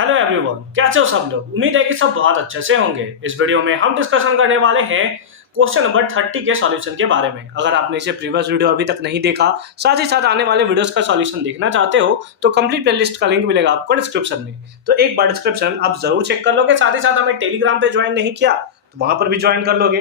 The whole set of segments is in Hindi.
हेलो एवरीवन, कैसे हो सब लोग। उम्मीद है कि सब बहुत अच्छे से होंगे। इस वीडियो में हम डिस्कशन करने वाले हैं क्वेश्चन नंबर 30 के सॉल्यूशन के बारे में। अगर आपने इसे प्रीवियस वीडियो अभी तक नहीं देखा, साथ ही साथ आने वाले वीडियोस का सॉल्यूशन देखना चाहते हो तो कंप्लीट प्लेलिस्ट का लिंक मिलेगा आपको डिस्क्रिप्शन में। तो एक बार डिस्क्रिप्शन आप जरूर चेक कर लोगे। साथ ही साथ हमें टेलीग्राम पे ज्वाइन नहीं किया तो वहां पर भी ज्वाइन कर लोगे।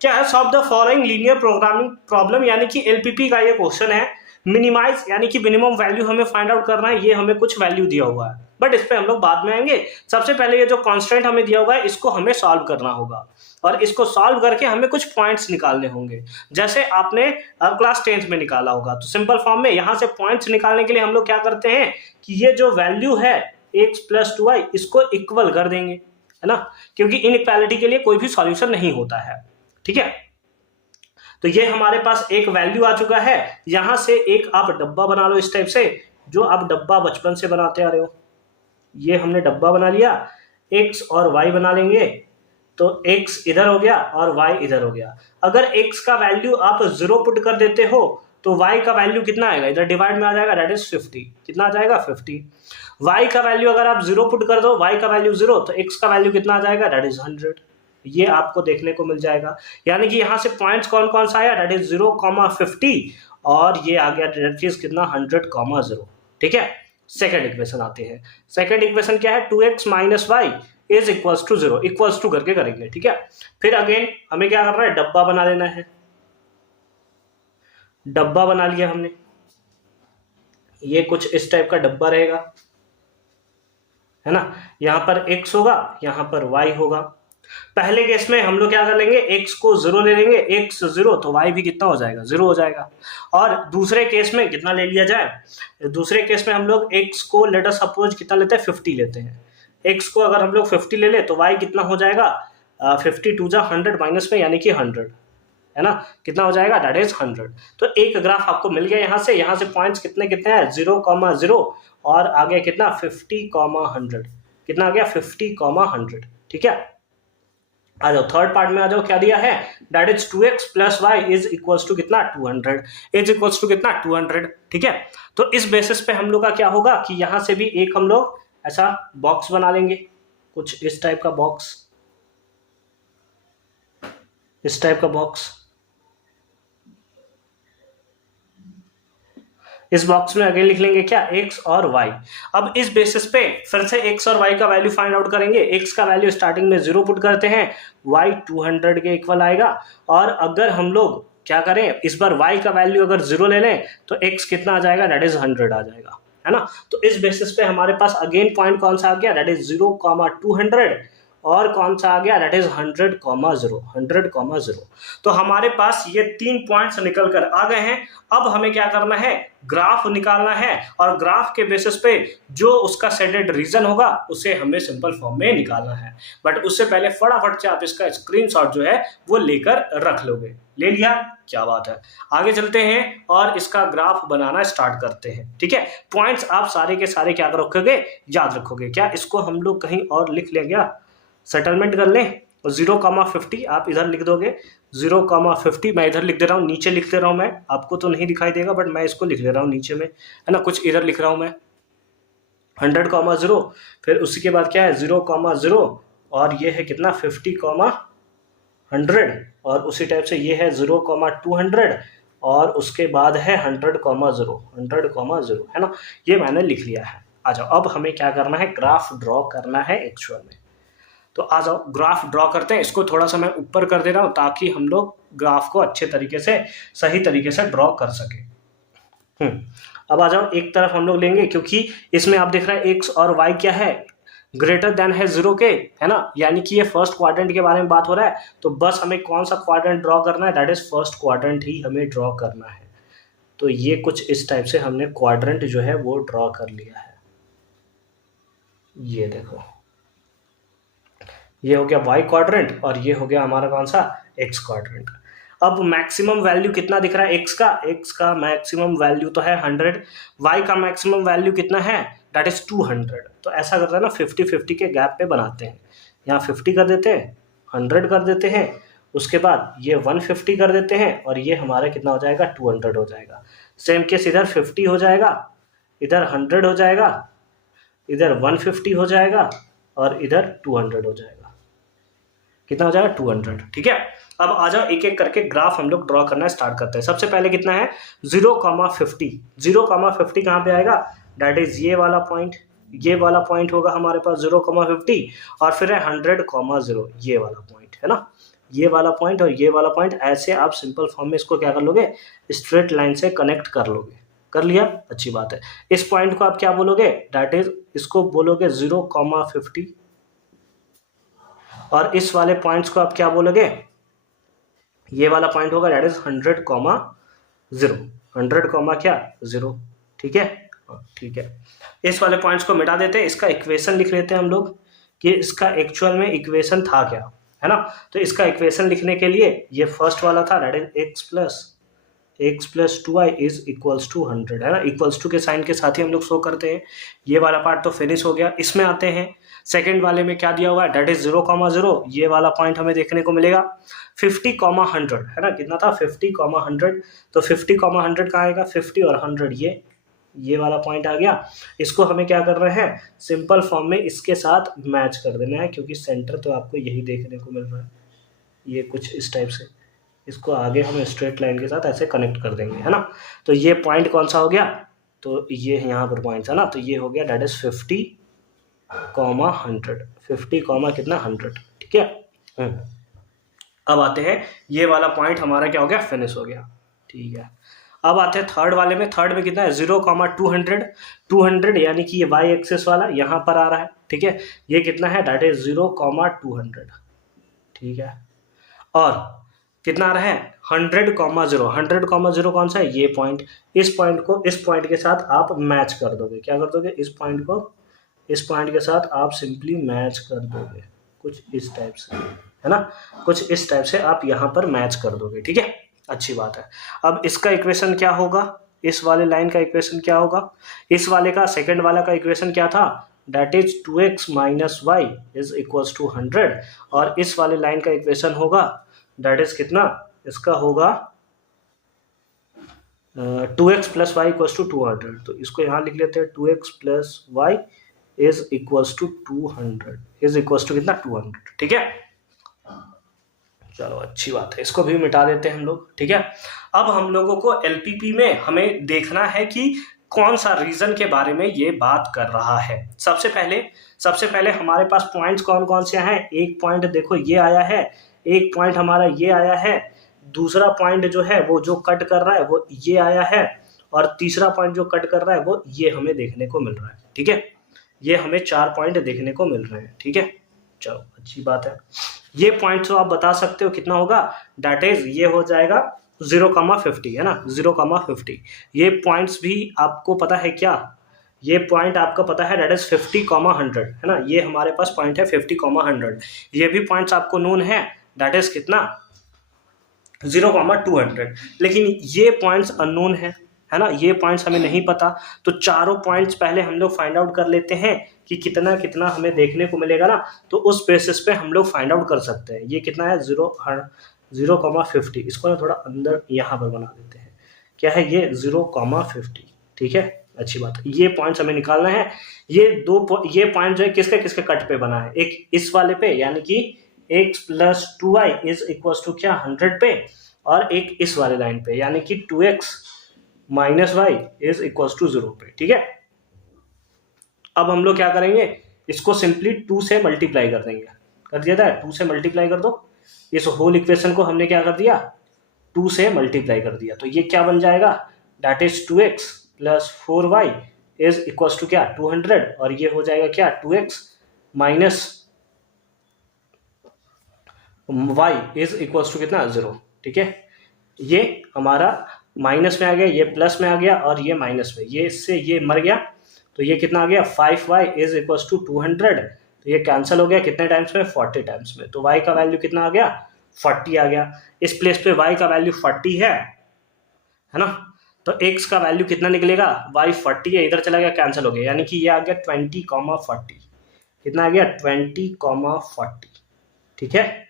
क्या है, solve the following linear programming problem, यानी कि एलपीपी का ये क्वेश्चन है। मिनिमाइज यानी कि मिनिमम वैल्यू हमें फाइंड आउट करना है। ये हमें कुछ वैल्यू दिया हुआ है, बट इस पे हम लोग बाद में आएंगे। सबसे पहले ये जो कांस्टेंट हमें दिया हुआ है इसको हमें सॉल्व करना होगा, और इसको सॉल्व करके हमें कुछ पॉइंट्स निकालने होंगे, जैसे आपने क्लास 10th में निकाला होगा। तो सिंपल फॉर्म में यहां से पॉइंट्स निकालने के लिए हम लोग क्या करते हैं कि ये जो वैल्यू है x प्लस 2y इसको इक्वल कर देंगे, है ना, क्योंकि इनइक्वालिटी के लिए कोई भी सॉल्यूशन नहीं होता है। ठीक है, तो ये हमारे पास एक वैल्यू आ चुका है। यहां से एक आप डब्बा बना लो इस टाइप से, जो आप डब्बा बचपन से बनाते आ रहे हो। ये हमने डब्बा बना लिया, x और y बना लेंगे, तो x इधर हो गया और y इधर हो गया। अगर x का वैल्यू आप 0 पुट कर देते हो तो y का वैल्यू कितना आएगा, इधर डिवाइड में आ जाएगा, दैट इज 50। कितना आ जाएगा, 50। y का वैल्यू अगर आप 0 पुट कर दो, y का वैल्यू 0, तो x का वैल्यू कितना आ जाएगा, दैट इज 100। ये आपको देखने को मिल जाएगा। यानी कि यहाँ से पॉइंट्स कौन कौन सा आया, दैट इज 0,50, और ये आ गया दैट इज कितना, 100,0। ठीक है, सेकेंड इक्वेशन आते हैं। सेकेंड इक्वेशन क्या है, 2x minus Y is equals to 0, equals to करके करेंगे। ठीक है, फिर अगेन हमें क्या करना है, डब्बा बना लेना है। डब्बा बना लिया हमने, ये कुछ इस टाइप का डब्बा रहेगा, है ना। यहां पर x होगा, यहां पर y होगा। पहले केस में हम लोग क्या कर लेंगे, x को 0 ले लेंगे, x 0 तो y भी कितना हो जाएगा, 0 हो जाएगा। और दूसरे केस में कितना ले लिया जाए, दूसरे केस में हम लोग x को लेट अस सपोज कितना लेते हैं, 50 लेते हैं। x को अगर हम लोग 50 ले ले तो y कितना हो जाएगा, 50 टू जा 100 माइनस में, यानी कि 100, है ना। कितना हो जाएगा, दैट इज 100। तो एक ग्राफ आपको मिल गया। यहाँ से पॉइंट्स कितने कितने हैं, 0,0 और आगे कितना, 50,100। कितना आ गया, 50,100। ठीक है, आ जाओ थर्ड पार्ट में आ जाओ। क्या दिया है, that is 2x plus Y is equals to कितना, 200, इज इक्वल्स टू कितना, 200। ठीक है, तो इस बेसिस पे हम लोग का क्या होगा कि यहां से भी एक हम लोग ऐसा बॉक्स बना लेंगे, कुछ इस टाइप का बॉक्स, इस टाइप का बॉक्स। इस बॉक्स में अगेन लिख लेंगे क्या, x और y। अब इस बेसिस पे फिर से x और y का वैल्यू फाइंड आउट करेंगे। x का वैल्यू स्टार्टिंग में 0 पुट करते हैं, y 200 के इक्वल आएगा। और अगर हम लोग क्या करें, इस बार y का वैल्यू अगर 0 ले लें तो x कितना आ जाएगा, दैट इज 100 आ जाएगा, है ना। तो इस बेसिस पे हमारे पास अगेन पॉइंट कौन सा आ गया, दैट इज 0,200, और कौन सा आ गया, दैट इज 100,0, 100,0। तो हमारे पास ये 3 पॉइंट्स निकल कर आ गए हैं। अब हमें क्या करना है, ग्राफ निकालना है, और ग्राफ के बेसिस पे जो उसका सेटेड रीजन होगा उसे हमें सिंपल फॉर्म में निकालना है। बट उससे पहले फटाफट से आप इसका स्क्रीनशॉट जो है वो लेकर रख लोगे। ले लिया, क्या बात है। आगे चलते हैं और इसका ग्राफ बनाना स्टार्ट करते हैं। ठीक है, पॉइंट्स आप सारे के सारे क्या रखोगे, याद रखोगे। क्या इसको हम लोग कहीं और लिख लें, क्या सेटलमेंट कर लें। 0,50 आप इधर लिख दोगे, 0,50 मैं इधर लिख दे रहा हूँ, नीचे लिख दे रहा हूँ मैं, आपको तो नहीं दिखाई देगा बट मैं इसको लिख ले रहा हूँ नीचे में, है ना। कुछ इधर लिख रहा हूँ मैं 100,0, फिर उसी के बाद क्या है 0,0, और ये है कितना 50,100, और उसी टाइप से ये है 0,200, और उसके बाद है 100,0, 100,0, है ना। ये मैंने लिख लिया है। आ जाओ, अब हमें क्या करना है, ग्राफ ड्रॉ करना है एक्चुअल में। तो आ जाओ ग्राफ ड्रॉ करते हैं। इसको थोड़ा सा मैं ऊपर कर दे रहा हूं ताकि हम लोग ग्राफ को अच्छे तरीके से, सही तरीके से ड्रॉ कर सके। अब आ जाओ, एक तरफ हम लोग लेंगे, क्योंकि इसमें आप देख रहे हैं x और y क्या है, ग्रेटर देन है 0 के, है ना। यानी कि ये फर्स्ट क्वाड्रेंट के बारे में बात हो रहा है। तो बस हमें कौन सा क्वाड्रेंट ड्रॉ करना है, दैट इज फर्स्ट क्वाड्रेंट ही हमें ड्रॉ करना है। तो ये कुछ इस टाइप से हमने क्वाड्रेंट जो है वो ड्रॉ कर लिया है। ये देखो, ये हो गया y क्वाड्रेंट, और ये हो गया हमारा कौन सा, x क्वाड्रेंट। अब मैक्सिमम वैल्यू कितना दिख रहा है, x का मैक्सिमम वैल्यू तो है 100, y का मैक्सिमम वैल्यू कितना है, दैट इज 200। तो ऐसा करते हैं ना, 50-50 के गैप पे बनाते हैं। यहाँ 50 कर देते हैं, 100 कर देते हैं, उसके बाद ये 150 कर देते हैं, और ये हमारा कितना हो जाएगा, 200 हो जाएगा। सेम केस इधर 50 हो जाएगा, इधर 100 हो जाएगा, इधर 150 हो जाएगा और इधर 200 हो जाएगा। कितना हो जाएगा 200। ठीक है, अब आ जाओ एक एक करके ग्राफ हम लोग ड्रॉ करना स्टार्ट करते हैं। सबसे पहले कितना है 0,50। 0,50 कहाँ पे आएगा, दैट इज ये वाला पॉइंट, ये वाला पॉइंट होगा हमारे पास 0,50 और फिर है 100,0 ये वाला पॉइंट है ना, ये वाला पॉइंट और ये वाला पॉइंट। ऐसे आप सिंपल फॉर्म में इसको क्या कर लोगे, स्ट्रेट लाइन से कनेक्ट कर लोगे। कर लिया, अच्छी बात है। इस पॉइंट को आप क्या बोलोगे, दैट इज इसको बोलोगे 0,50 और इस वाले पॉइंट्स को आप क्या बोलोगे, ये वाला पॉइंट होगा दैट इज 100,0 100,0 ठीक है। ठीक है, इस वाले पॉइंट्स को मिटा देते हैं, इसका इक्वेशन लिख लेते हैं हम लोग कि इसका एक्चुअल में इक्वेशन था क्या, है ना। तो इसका इक्वेशन लिखने के लिए ये फर्स्ट वाला था that is x plus 2y is equals to 100, है ना। इक्वल्स टू के साइन के साथ ही हम लोग शो करते हैं। ये वाला पार्ट तो फिनिश हो गया। इसमें आते हैं सेकंड वाले में क्या दिया हुआ है, दैट इज 0,0, ये वाला पॉइंट हमें देखने को मिलेगा 50,100, है ना। कितना था 50,100, तो 50,100 कहाँ आएगा, 50 और 100 ये वाला पॉइंट आ गया। इसको हमें क्या कर रहे हैं, सिंपल फॉर्म में इसके साथ मैच कर देना है, क्योंकि सेंटर तो आपको यही देखने को मिल रहा है, ये कुछ इस टाइप से। इसको आगे हम स्ट्रेट लाइन के साथ ऐसे कनेक्ट कर देंगे, है ना। तो ये पॉइंट कौन सा हो गया, तो ये यहाँ पर पॉइंट है ना, तो ये हो गया दैट इज 50,100, 50, कितना 100, ठीक है। अब आते हैं ये वाला पॉइंट हमारा क्या हो गया, फिनिश हो गया, ठीक है। अब आते हैं थर्ड वाले में। थर्ड में कितना है 0,200, 200 यानी कि ये y एक्सिस वाला यहाँ पर आ रहा है, ठीक है। ये कितना है दैट इज 0,200, ठीक है। और कितना आ रहा है 100,0, 100,0 कौन सा है, ये पॉइंट। इस पॉइंट को इस पॉइंट के साथ आप मैच कर दोगे, क्या कर दोगे, इस पॉइंट को इस पॉइंट के साथ आप सिंपली मैच कर दोगे, कुछ इस टाइप से, है ना। कुछ इस टाइप से आप यहाँ पर मैच कर दोगे, ठीक है, अच्छी बात है। अब इसका इक्वेशन क्या होगा, इस वाले लाइन का इक्वेशन क्या होगा, इस वाले का सेकंड वाला का इक्वेशन क्या था, that is 2x minus Y is equals to 100, और इस वाले लाइन का इक्वेशन होगा दैट इज कितना, इसका होगा 2x plus Y equals to 200। तो इसको यहाँ लिख लेते हैं 2x plus Y is equals to 200, is equals to कितना 200, ठीक है। चलो अच्छी बात है, इसको भी मिटा देते हैं हम लोग, ठीक है। अब हम लोगों को एलपीपी में हमें देखना है कि कौन सा रीजन के बारे में ये बात कर रहा है। सबसे पहले हमारे पास पॉइंट्स कौन कौन से हैं, एक पॉइंट देखो ये आया है, एक पॉइंट हमारा ये आया है, दूसरा पॉइंट जो है वो जो कट कर रहा है वो ये आया है, और तीसरा पॉइंट जो कट कर रहा है वो ये हमें देखने को मिल रहा है, ठीक है। ये हमें 4 पॉइंट देखने को मिल रहे हैं, ठीक है। चलो अच्छी बात है। ये पॉइंट तो आप बता सकते हो कितना होगा, दैट इज ये हो जाएगा 0,50, है ना, 0,50। ये पॉइंट्स भी आपको पता है क्या, ये पॉइंट आपको पता है दैट इज 50,100, है ना। ये हमारे पास पॉइंट है 50,100। ये भी पॉइंट्स आपको नोन है दैट इज कितना 0,200, लेकिन ये पॉइंट्स अननोन है ना, ये पॉइंट्स हमें नहीं पता। तो चारों पॉइंट्स पहले हम लोग फाइंड आउट कर लेते हैं कि कितना कितना हमें देखने को मिलेगा ना, तो उस बेसिस पे हम लोग फाइंड आउट कर सकते हैं। ये कितना है 0,50, इसको ना थोड़ा अंदर यहाँ पर बना देते हैं, क्या है ये 0,50, ठीक है, अच्छी बात है। ये पॉइंट्स हमें निकालना है। ये पॉइंट जो है किसके किसके कट पे बना है, एक इस वाले पे यानी कि x plus 2y is equal to क्या 100 पे, और एक इस वाले लाइन पे यानी कि 2x minus Y is equal to 0 पे, ठीक है। अब हम लोग क्या करेंगे, इसको सिंपली 2 से मल्टीप्लाई कर देंगे, कर दिया था 2 से मल्टीप्लाई कर दो। इस होल इक्वेशन को हमने क्या कर दिया 2 से मल्टीप्लाई कर दिया, तो ये क्या बन जाएगा that is 2x plus 4y is equal to क्या 200, और ये हो जाएगा क्या 2x minus y is equal to कितना 0, ठीक है। ये हमारा माइनस में आ गया, ये प्लस में आ गया, और ये माइनस में, ये इससे ये मर गया, तो ये कितना आ गया 5y इज इक्वल टू 200। तो ये कैंसिल हो गया कितने टाइम्स में 40 टाइम्स में, तो y का वैल्यू कितना आ गया 40 आ गया। इस प्लेस पे y का वैल्यू 40 है ना, तो x का वैल्यू कितना निकलेगा y 40 है, इधर चला गया कैंसिल हो गया, यानी कि ये आ गया 20,40, कितना आ गया 20,40, ठीक है।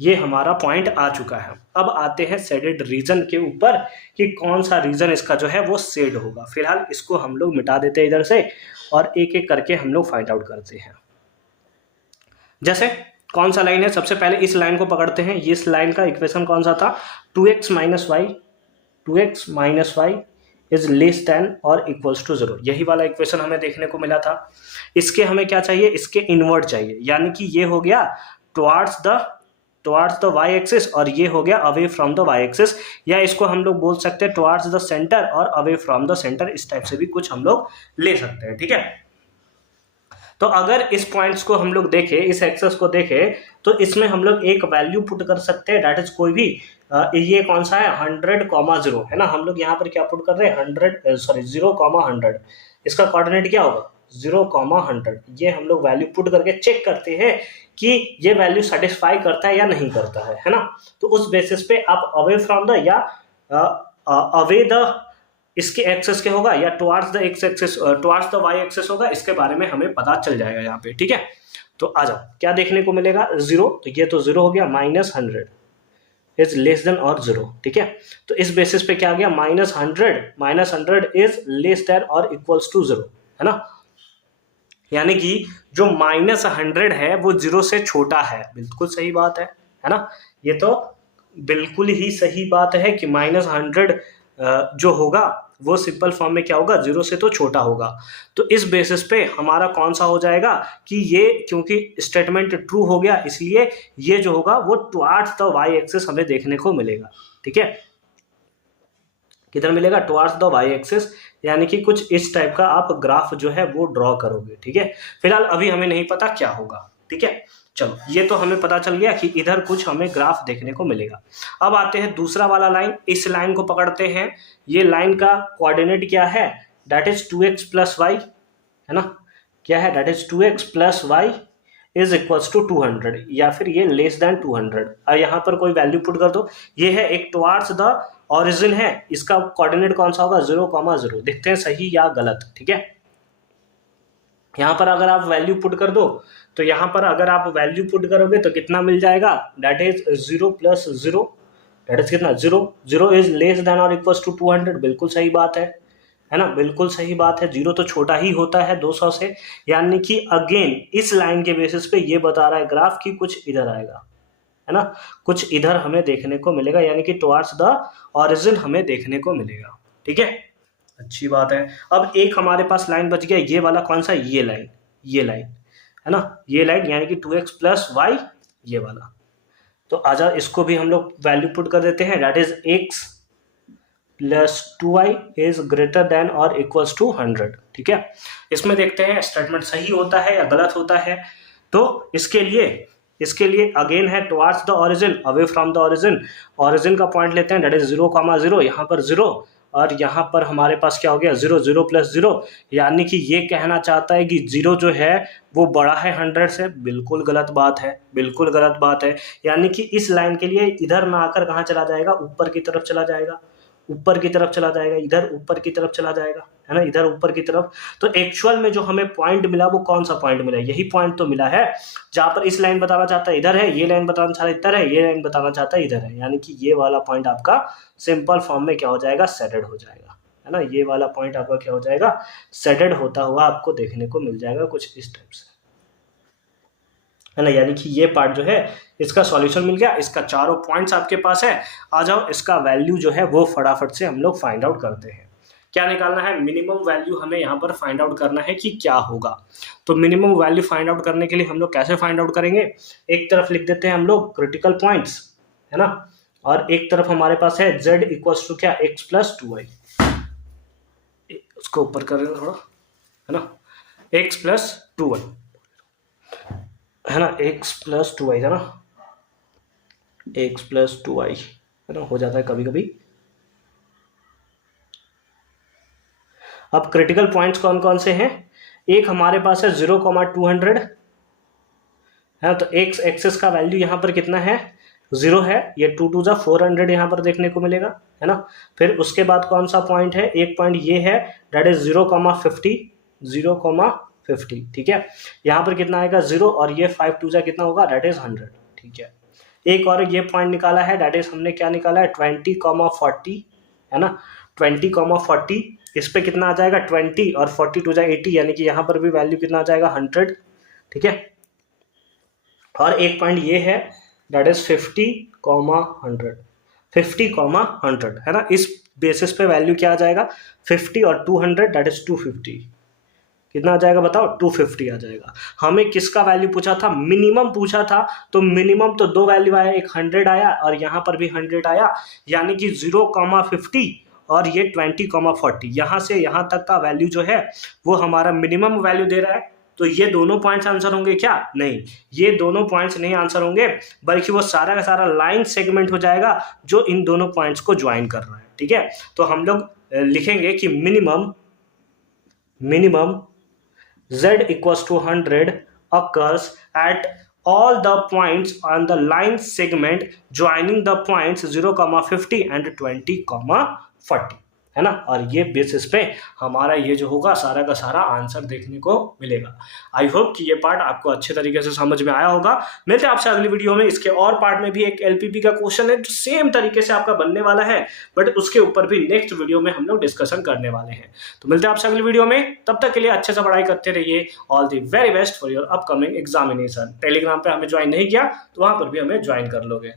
ये हमारा पॉइंट आ चुका है। अब आते हैं शेडेड रीजन के ऊपर कि कौन सा रीजन इसका जो है वो शेड होगा। फिलहाल इसको हम लोग मिटा देते हैं इधर से और एक एक करके हम लोग फाइंड आउट करते हैं। जैसे कौन सा लाइन है, सबसे पहले इस लाइन को पकड़ते हैं। इस लाइन का इक्वेशन कौन सा था, 2x minus Y is less than और इक्वल्स टू 0। यही वाला इक्वेशन हमें देखने को मिला था। इसके हमें क्या चाहिए, इसके इनवर्ट चाहिए, यानी कि ये हो गया टुवार्ड्स द वाई एक्सिस और ये हो गया away from the Y axis, या इसको हम लोग बोल सकते हैं टुवार्ड्स द सेंटर और अवे फ्रॉम द सेंटर। इस टाइप से भी कुछ हम लोग ले सकते हैं, ठीक है। तो अगर इस पॉइंट्स को हम लोग देखें, इस एक्सेस को देखें, तो इसमें हम लोग एक वैल्यू पुट कर सकते हैं, दैट इज कोई भी ये कौन सा है 100,0 है ना। हम लोग यहाँ पर क्या पुट कर रहे हैं 0,100। इसका कोऑर्डिनेट क्या होगा 0,100। ये हम लोग वैल्यू पुट करके चेक करते हैं कि ये वैल्यू सेटिस्फाई करता है या नहीं करता है ना। तो उस बेसिस पे आप अवे फ्रॉम द या अवे द इसके एक्सेस के होगा या towards the X axis towards the Y axis होगा, इसके बारे में हमें पता चल जाएगा यहाँ पे, ठीक है। तो आ जाओ क्या देखने को मिलेगा 0, तो ये तो 0 हो गया, -100 इज लेस देन और 0, ठीक है। तो इस बेसिस पे क्या आ गया -100 इज लेस देन और इक्वल्स टू 0, है ना। यानी कि जो -100 है वो 0 से छोटा है। बिल्कुल सही बात है ना। ये तो बिल्कुल ही सही बात है कि -100 जो होगा वो सिंपल फॉर्म में क्या होगा 0 से तो छोटा होगा। तो इस बेसिस पे हमारा कौन सा हो जाएगा कि ये, क्योंकि स्टेटमेंट ट्रू हो गया इसलिए ये जो होगा वो टुवार्ड्स द वाई एक्सिस हमें देखने को मिलेगा, ठीक है। किधर मिलेगा टुवार्ड्स द वाई एक्सिस, यानी कि कुछ इस टाइप का आप ग्राफ जो है वो ड्रॉ करोगे, ठीक है। फिलहाल अभी हमें नहीं पता क्या होगा, ठीक है। चलो ये तो हमें पता चल गया कि इधर कुछ हमें ग्राफ देखने को मिलेगा। अब आते हैं दूसरा वाला लाइन, इस लाइन को पकड़ते हैं। ये लाइन का कोऑर्डिनेट क्या है, that is 2x plus Y, है ना। क्या है, that is 2x plus Y is equals to 200, या फिर ये लेस देन 200। और यहाँ पर कोई वैल्यू पुट कर दो। ये है एक टुवार्ड्स द ओरिजिन है, इसका कोऑर्डिनेट कौन सा होगा 0,0। देखते हैं सही या गलत, ठीक है। यहाँ पर अगर आप वैल्यू पुट कर दो, तो यहाँ पर अगर आप वैल्यू पुट करोगे तो कितना मिल जाएगा, that is 0 plus 0, that is कितना 0 इज लेस देन और इक्वल्स टू 200। बिल्कुल सही बात है ना, बिल्कुल सही बात है। 0 तो छोटा ही होता है 200 से, यानी कि अगेन इस लाइन के बेसिस पे ये बता रहा है ग्राफ की कुछ इधर आएगा, है ना, कुछ इधर हमें देखने को मिलेगा, यानी कि टुवार्ड्स द ओरिजिन हमें देखने को मिलेगा, ठीक है। अच्छी बात है। अब एक हमारे पास लाइन बच गया, ये वाला कौन सा, ये लाइन है ना, ये लाइन, यानी कि 2x प्लस वाई, ये वाला। तो आजा इसको भी हम लोग वैल्यू पुट कर देते हैं, that is x plus 2y is greater than और इक्वल्स टू 100, ठीक है। इसमें देखते हैं स्टेटमेंट सही होता है या गलत होता है। तो इसके लिए अगेन है towards the origin, away from the origin का पॉइंट लेते हैं, दैट इज 0,0, यहाँ पर 0 और यहाँ पर हमारे पास क्या हो गया 0 प्लस 0, यानी कि ये कहना चाहता है कि 0 जो है वो बड़ा है 100 से। बिल्कुल गलत बात है, यानी कि इस लाइन के लिए इधर ना आकर कहाँ चला जाएगा, ऊपर की तरफ चला जाएगा, इधर ऊपर की तरफ चला जाएगा, है ना, इधर ऊपर की तरफ। तो एक्चुअल में जो हमें पॉइंट मिला वो कौन सा पॉइंट मिला, यही पॉइंट तो मिला है जहां पर इस लाइन बताना चाहता है इधर है, ये लाइन बताना चाहता है इधर है, ये लाइन बताना चाहता है इधर है, यानी कि ये वाला पॉइंट आपका सिंपल फॉर्म में क्या हो जाएगा, शेडेड हो जाएगा, है ना। ये वाला पॉइंट आपका क्या हो जाएगा, शेडेड होता हुआ आपको देखने को मिल जाएगा कुछ इस टाइप से, है ना। यानी कि ये पार्ट जो है इसका सॉल्यूशन मिल गया, इसका चारों पॉइंट्स आपके पास है। आ जाओ इसका वैल्यू जो है वो फटाफट से हम लोग फाइंड आउट करते हैं। क्या निकालना है, मिनिमम वैल्यू हमें यहाँ पर फाइंड आउट करना है कि क्या होगा। तो मिनिमम वैल्यू फाइंड आउट करने के लिए हम लोग कैसे फाइंड आउट करेंगे, एक तरफ लिख देते हैं हम लोग क्रिटिकल पॉइंट्स, है ना, और एक तरफ हमारे पास है z इक्वल्स टू क्या, x प्लस 2y, उसको ऊपर कर रहे थोड़ा, है ना, x प्लस 2y, है ना, x प्लस 2y, है ना, x प्लस 2y, है ना, हो जाता है कभी कभी। अब क्रिटिकल पॉइंट्स कौन कौन से हैं, एक हमारे पास है 0,200, है, तो x एक्सिस का वैल्यू यहाँ पर कितना है 0 है, ये 2 2 जा 400 यहाँ पर देखने को मिलेगा, है ना। फिर उसके बाद कौन सा पॉइंट है, एक पॉइंट ये है, दैट इज 0,50, ठीक है। यहाँ पर कितना आएगा 0 और ये 5 2 जा कितना होगा, दैट इज 100, ठीक है। एक और ये पॉइंट निकाला है, दैट इज हमने क्या निकाला है 20,40 है ना, 20,40। इस पे कितना आ जाएगा 20 और 40 टू जा 80, यानी कि यहाँ पर भी वैल्यू कितना आ जाएगा 100, ठीक है। और एक पॉइंट ये है दैट इज 50,100, 50,100 है ना। इस बेसिस पे वैल्यू क्या आ जाएगा 50 और 200 दैट इज 250, कितना आ जाएगा बताओ 250 आ जाएगा। हमें किसका वैल्यू पूछा था, मिनिमम पूछा था, तो मिनिमम तो दो वैल्यू आया, एक 100 आया और यहाँ पर भी 100 आया, यानी कि 0,50 और ये 20,40, यहाँ से यहाँ तक का वैल्यू जो है वो हमारा मिनिमम वैल्यू दे रहा है। तो ये दोनों पॉइंट्स आंसर होंगे क्या, नहीं, ये दोनों पॉइंट्स नहीं आंसर होंगे, बल्कि वो सारा का सारा लाइन सेगमेंट हो जाएगा जो इन दोनों पॉइंट्स को ज्वाइन कर रहा है, ठीक है। तो हम लोग लिखेंगे कि minimum z equals to 100 occurs at all the points on the line segment joining the points 0,50 and 20,40 है ना। और ये बेसिस पे हमारा ये जो होगा सारा का सारा आंसर देखने को मिलेगा। आई होप कि ये पार्ट आपको अच्छे तरीके से समझ में आया होगा। मिलते हैं आपसे अगली वीडियो में। इसके और पार्ट में भी एक एलपीपी का क्वेश्चन है जो सेम तरीके से आपका बनने वाला है, बट उसके ऊपर भी नेक्स्ट वीडियो में हम लोग डिस्कशन करने वाले हैं। तो मिलते हैं आपसे अगली वीडियो में, तब तक के लिए अच्छे से पढ़ाई करते रहिए। All the very best for your upcoming examination. Telegram पे हमें ज्वाइन नहीं किया तो वहां पर भी हमें ज्वाइन कर लोगे।